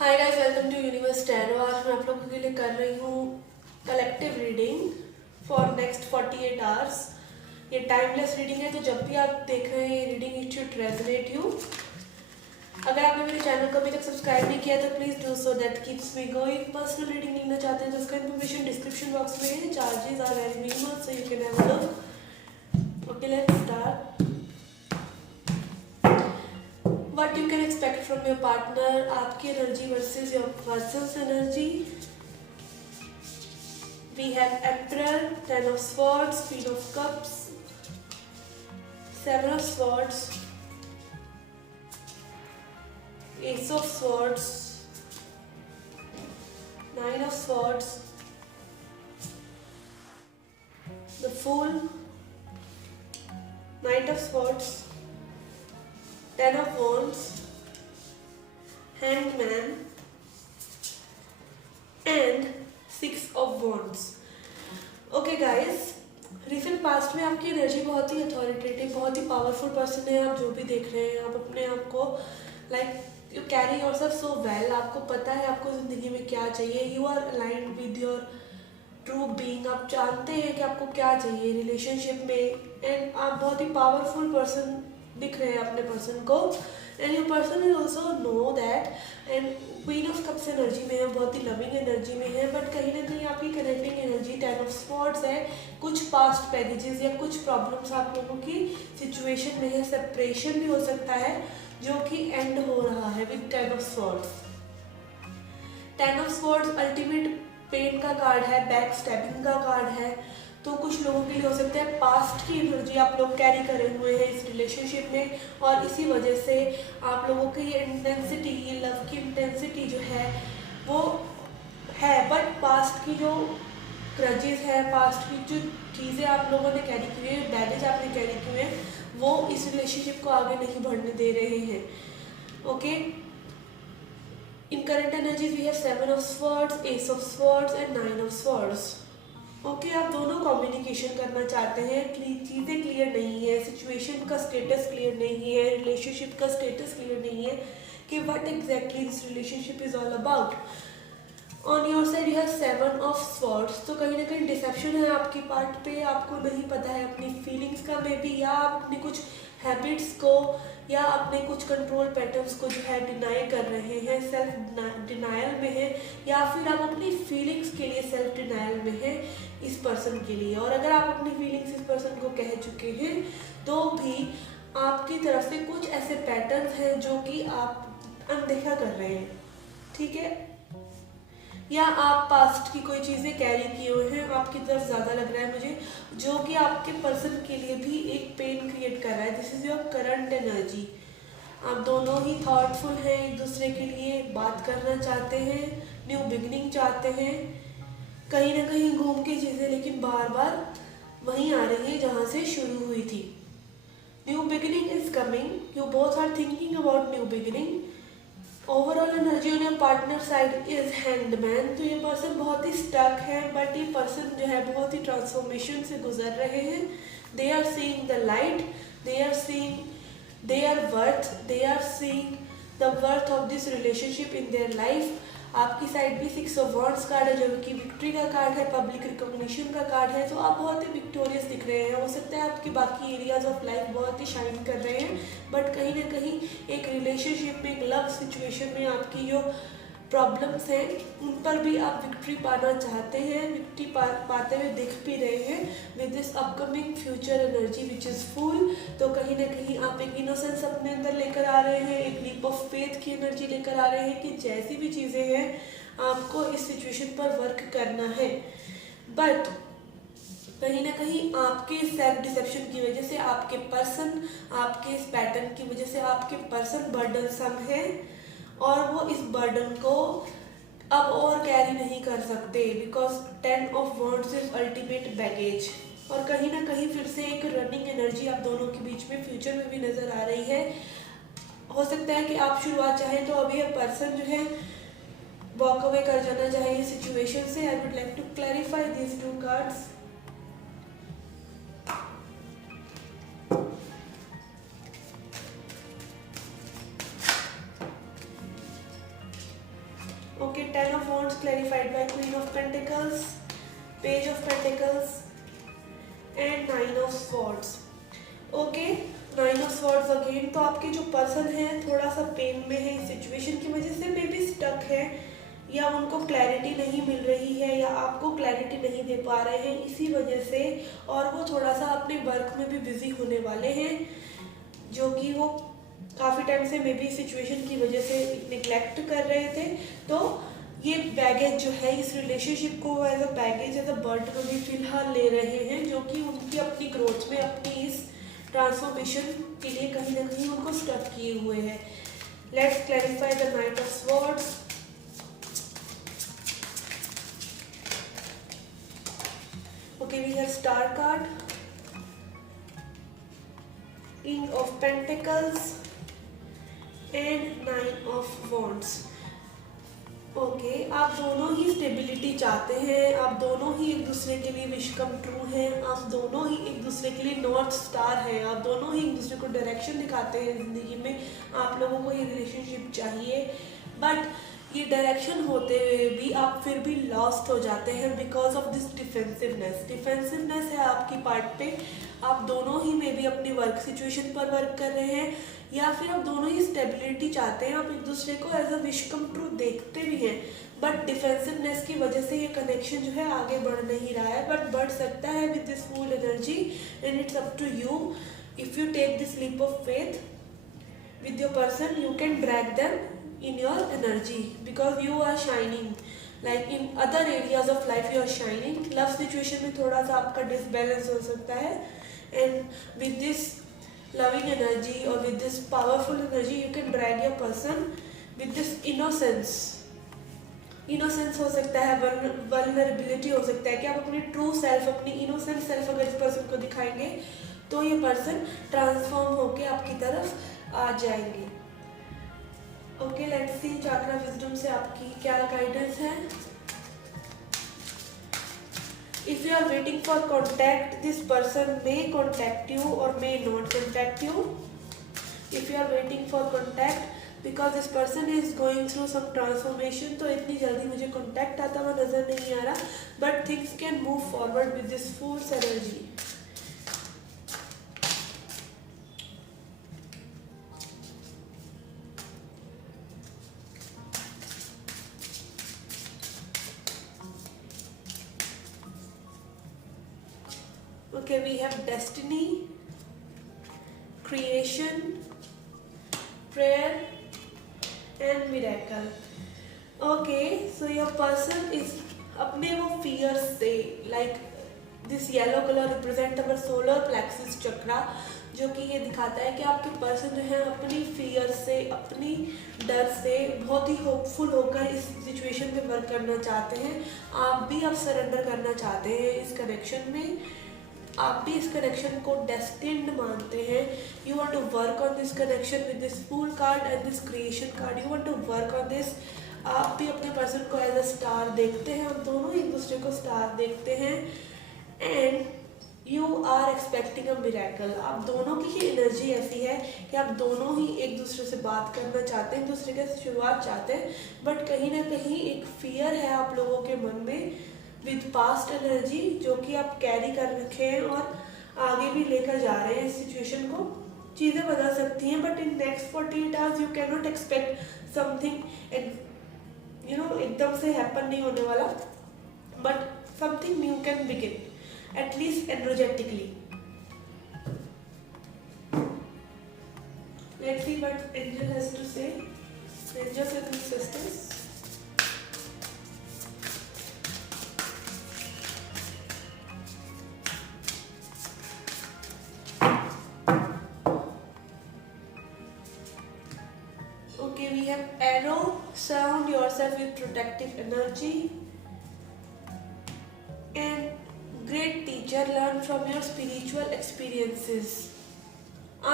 Hi guys, welcome to Universe Tarot. आज मैं आप लोगों के लिए कर रही हूँ collective reading for next 48 hours. ये टाइमलेस रीडिंग है, तो जब भी आप देख रहे हैं ये reading it should resonate you. अगर आपने मेरे चैनल को अभी तक सब्सक्राइब नहीं किया तो please do so, that keeps me going. Personal reading लेना चाहते हैं तो उसका इन्फॉर्मेशन डिस्क्रिप्शन बॉक्स में है। Charges are very minimal, so you can have a look. Okay, let's start. What you can expect from your partner, आपकी energy versus your person's energy. We have Emperor, Ten of Swords, Queen of Cups, Seven of Swords, Ace of Swords, Nine of Swords, the Fool, Knight of Swords, Ten of Wands, Hanged Man and Six of Wands. Okay guys, recent past में आपकी energy बहुत ही authoritative, बहुत ही powerful person है। आप जो भी देख रहे हैं, आप अपने आप को like you carry yourself so well. आपको पता है आपको ज़िंदगी में क्या चाहिए। You are aligned with your true being. आप जानते हैं कि आपको क्या चाहिए रिलेशनशिप में, एंड आप बहुत ही पावरफुल पर्सन दिख रहे हैं अपने पर्सन को। And your person is also know that. And queen of cups energy में है, बहुत ही लविंग एनर्जी में है, बट कहीं ना कहीं आपकी connecting energy ten of swords है। कुछ पास्ट पैकेजेस या कुछ प्रॉब्लम्स आप लोगों की सिचुएशन में है। सेपरेशन भी हो सकता है जो कि एंड हो रहा है with ten of swords. Ten of swords ultimate pain का कार्ड है, बैक स्टैबिंग का कार्ड है। तो कुछ लोगों के लिए हो सकता है पास्ट की एनर्जी आप लोग कैरी करे हुए हैं इस रिलेशनशिप में, और इसी वजह से आप लोगों की ये इंटेंसिटी, ये लव की इंटेंसिटी जो है वो है, बट पास्ट की जो ग्रजेस है, पास्ट की जो चीज़ें आप लोगों ने कैरी की हुई है, बैगेज आपने कैरी किए हैं, वो इस रिलेशनशिप को आगे नहीं बढ़ने दे रहे हैं। Okay, in current energies we have seven of swords, ace of swords and nine of swords. Okay, आप दोनों कम्युनिकेशन करना चाहते हैं, चीज़ें क्लियर नहीं है, सिचुएशन का स्टेटस क्लियर नहीं है, रिलेशनशिप का स्टेटस क्लियर नहीं है कि what exactly this relationship is all about. On your side you have seven of swords. तो कहीं ना कहीं डिसेप्शन है आपकी पार्ट पे। आपको नहीं पता है अपनी फीलिंग्स का मे बी, या आप अपनी कुछ हैबिट्स को या अपने कुछ कंट्रोल पैटर्न्स को जो है डिनाई कर रहे हैं, सेल्फ डिनायल में है, या फिर आप अपनी फीलिंग्स के लिए सेल्फ डिनायल में है इस पर्सन के लिए। और अगर आप अपनी फीलिंग्स इस पर्सन को कह चुके हैं तो भी आपकी तरफ से कुछ ऐसे पैटर्न्स हैं जो कि आप अनदेखा कर रहे हैं, ठीक है, या आप पास्ट की कोई चीज़ें कैरी किए हुए हैं आपकी तरफ ज़्यादा लग रहा है मुझे, जो कि आपके पर्सन के लिए भी एक पेन क्रिएट कर रहा है। This is your current energy. आप दोनों ही थॉटफुल हैं, एक दूसरे के लिए बात करना चाहते हैं, न्यू बिगनिंग चाहते हैं, कहीं ना कहीं घूम के चीज़ें लेकिन बार बार वहीं आ रही है जहाँ से शुरू हुई थी। New beginning is coming, you both are thinking about new beginning. Overall energy on your partner side is hanged man. तो ये पर्सन बहुत ही स्टक है, बट ये पर्सन जो है बहुत ही ट्रांसफॉर्मेशन से गुजर रहे हैं। They are seeing the light, they are seeing their worth, they are seeing the worth of this relationship in their life. आपकी साइड भी सिक्स ऑफ वॉन्ड्स कार्ड है, जो कि विक्ट्री का कार्ड है, पब्लिक रिकॉग्निशन का कार्ड है। तो आप बहुत ही विक्टोरियस दिख रहे हैं। हो सकता है आपकी बाकी एरियाज ऑफ लाइफ बहुत ही शाइन कर रहे हैं, बट कहीं ना कहीं एक रिलेशनशिप में, एक लव सिचुएशन में आपकी जो प्रॉब्लम्स हैं उन पर भी आप विक्ट्री पाना चाहते हैं, विक्ट्री पाते हुए दिख भी रहे हैं with this upcoming future energy which is full. तो कहीं ना कहीं आप एक इनोसेंस अपने अंदर लेकर आ रहे हैं, एक लीप ऑफ फेथ की एनर्जी लेकर आ रहे हैं कि जैसी भी चीज़ें हैं आपको इस सिचुएशन पर वर्क करना है। बट कहीं ना कहीं आपके सेल्फ डिसेप्शन की वजह से, आपके पर्सन, आपके इस पैटर्न की वजह से आपके पर्सन बर्डनसम है, और वो इस बर्डन को अब और कैरी नहीं कर सकते, because ten of wands is ultimate baggage. और कहीं ना कहीं फिर से एक रनिंग एनर्जी आप दोनों के बीच में फ्यूचर में भी नजर आ रही है। हो सकता है कि आप शुरुआत चाहें तो अभी पर्सन जो है वॉक अवे कर जाना चाहिए सिचुएशन से। I would like to clarify these two cards. Okay, Ten of Wands clarified by Queen of Pentacles, Page of Pentacles and Nine of Swords. Okay, nine of swords again. तो आपके जो person है थोड़ा सा pen में है, इस situation की वजह से मे बी स्टक है, या उनको क्लैरिटी नहीं मिल रही है, या आपको क्लैरिटी नहीं दे पा रहे हैं इसी वजह से। और वो थोड़ा सा अपने वर्क में भी बिजी होने वाले हैं, जो कि वो काफ़ी टाइम से मे बी सिचुएशन की वजह से निगलेक्ट कर रहे थे। तो ये बैगेज जो है, इस रिलेशनशिप को as a baggage, as a burden भी फिलहाल ले रहे हैं, जो कि उनकी अपनी ग्रोथ में, अपनी इस ट्रांसफॉर्मेशन के लिए कहीं ना कहीं उनको स्टक किए हुए हैं। Let's clarify the knight of swords. Okay, we have star card, king of pentacles and nine of wands. Okay, आप दोनों ही स्टेबिलिटी चाहते हैं, आप दोनों ही एक दूसरे के लिए विश कम ट्रू हैं, आप दोनों ही एक दूसरे के लिए नॉर्थ स्टार हैं, आप दोनों ही एक दूसरे को डायरेक्शन दिखाते हैं ज़िंदगी में। आप लोगों को ये रिलेशनशिप चाहिए, बट ये डायरेक्शन होते हुए भी आप फिर भी लॉस्ट हो जाते हैं because of this defensiveness. Defensiveness है आपकी पार्ट पे। आप दोनों ही में भी अपनी वर्क सिचुएशन पर वर्क कर रहे हैं, या फिर आप दोनों ही स्टेबिलिटी चाहते हैं, आप एक दूसरे को as a wish come true देखते भी हैं, बट डिफेंसिवनेस की वजह से ये कनेक्शन जो है आगे बढ़ नहीं रहा है। बट बढ़ सकता है with this full energy, and it's up to you. If you take this leap of faith with your person, you can drag them in your energy because you are shining. Like in other areas of life you are shining. Love situation में थोड़ा सा आपका disbalance हो सकता है, and with this loving energy or with this powerful energy you can drag your person with this innocence. Innocence हो सकता है, वल्नरेबिलिटी हो सकता है कि आप अपनी ट्रू सेल्फ, अपनी इनोसेंट सेल्फ अगर इस पर्सन को दिखाएंगे तो ये पर्सन ट्रांसफॉर्म होके आपकी तरफ आ जाएंगे। Okay, let's see chakra wisdom से आपकी क्या गाइडेंस है। If you are waiting for contact, this person may contact you और may not contact you. If you are waiting for contact because this person is going through some transformation, तो इतनी जल्दी मुझे contact आता हुआ नजर नहीं आ रहा, but things can move forward with this force energy. Okay, we have destiny, creation, prayer and miracle. Okay, so your person is अपने वो fears से, like this yellow color represent our solar plexus chakra, जो कि ये दिखाता है कि आपके पर्सन जो है अपनी फियर से, अपनी डर से बहुत ही होपफुल होकर इस सिचुएशन पे वर्क करना चाहते हैं। आप भी अब सरेंडर करना चाहते हैं इस कनेक्शन में, आप भी इस कनेक्शन को डेस्टिन्ड मानते हैं। You want to work on this connection with this fool card and this creation card. You want to work on this. आप भी अपने पर्सन को एज अ स्टार देखते हैं, हम दोनों एक दूसरे को स्टार देखते हैं, and you are expecting a miracle. आप दोनों की ही एनर्जी ऐसी है कि आप दोनों ही एक दूसरे से बात करना चाहते हैं, एक दूसरे के शुरुआत चाहते हैं, बट कहीं ना कहीं एक फियर है आप लोगों के मन में विद पास्ट एनर्जी, जो कि आप कैरी कर रखे हैं और आगे भी लेकर जा रहे हैं इस सिचुएशन को। चीज़ें बदल सकती हैं, but in next 48 hours you can not expect something एकदम से हैपन नहीं होने वाला, but something new can begin, at least energetically. Let's see what angel has to say. Angels and sisters, we have arrow, surround yourself with protective energy, and great teacher, learn from your spiritual experiences.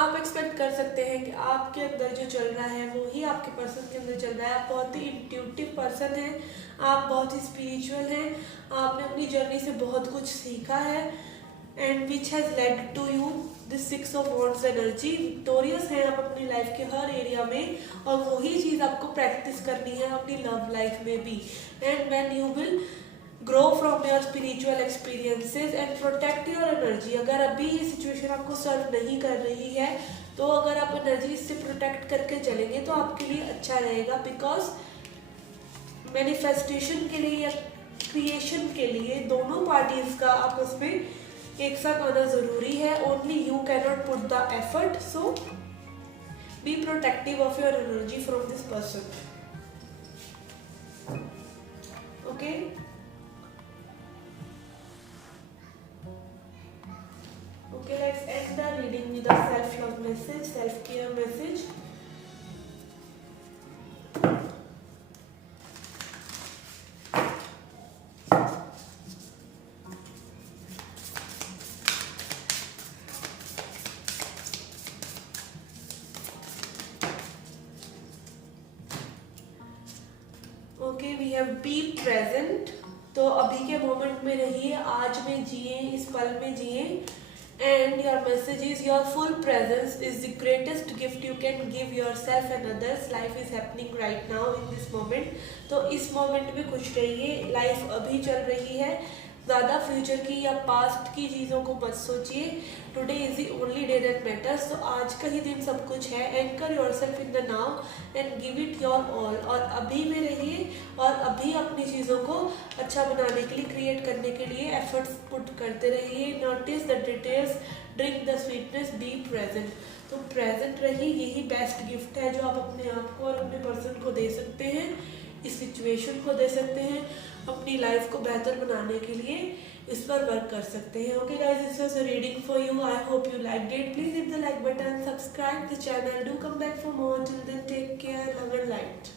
आप expect कर सकते हैं कि आपके अंदर जो चल रहा है वो ही आपके पर्सन के अंदर चल रहा है। आप बहुत ही इंट्यूटिव पर्सन हैं, आप बहुत ही स्पिरिचुअल हैं, आपने अपनी जर्नी से बहुत कुछ सीखा है, and which has led to you this 6 of wands energy. Victorious हैं आप अपनी लाइफ के हर एरिया में, और वही चीज़ आपको प्रैक्टिस करनी है अपनी लव लाइफ में भी। And when you will grow from your spiritual experiences and protect your energy. अगर अभी ये सिचुएशन आपको सर्व नहीं कर रही है, तो अगर आप एनर्जी इससे प्रोटेक्ट करके चलेंगे तो आपके लिए अच्छा रहेगा, बिकॉज मैनिफेस्टेशन के लिए या क्रिएशन के लिए दोनों पार्टीज का आपस में एक साथ आना जरूरी है। Only you can not put the effort, so be protective of your energy from this person. Okay, okay, let's end the reading with a self-love message, self-care message. Okay, we have be present. तो अभी के moment में रहिए, आज में जिए, इस पल में जिए। And your message is your full presence is the greatest gift you can give yourself and others. Life is happening right now in this moment. तो इस मोमेंट में खुश रहिए, लाइफ अभी चल रही है, ज़्यादा फ्यूचर की या पास्ट की चीज़ों को मत सोचिए। Today is the only day that matters. तो आज का ही दिन सब कुछ है। Anchor yourself in the now and give it your all. और अभी में रहिए और अभी अपनी चीज़ों को अच्छा बनाने के लिए, क्रिएट करने के लिए एफर्ट्स पुट करते रहिए। Notice the details, drink the sweetness, be present. तो प्रेजेंट रहिए, यही बेस्ट गिफ्ट है जो आप अपने आप को और अपने पर्सन को दे सकते हैं, इस सिचुएशन को दे सकते हैं, अपनी लाइफ को बेहतर बनाने के लिए इस पर वर्क कर सकते हैं। Okay guys, this was a reading for you. I hope you liked it. Please hit the like button, subscribe the channel, do come back for more. Till then take care, love and light.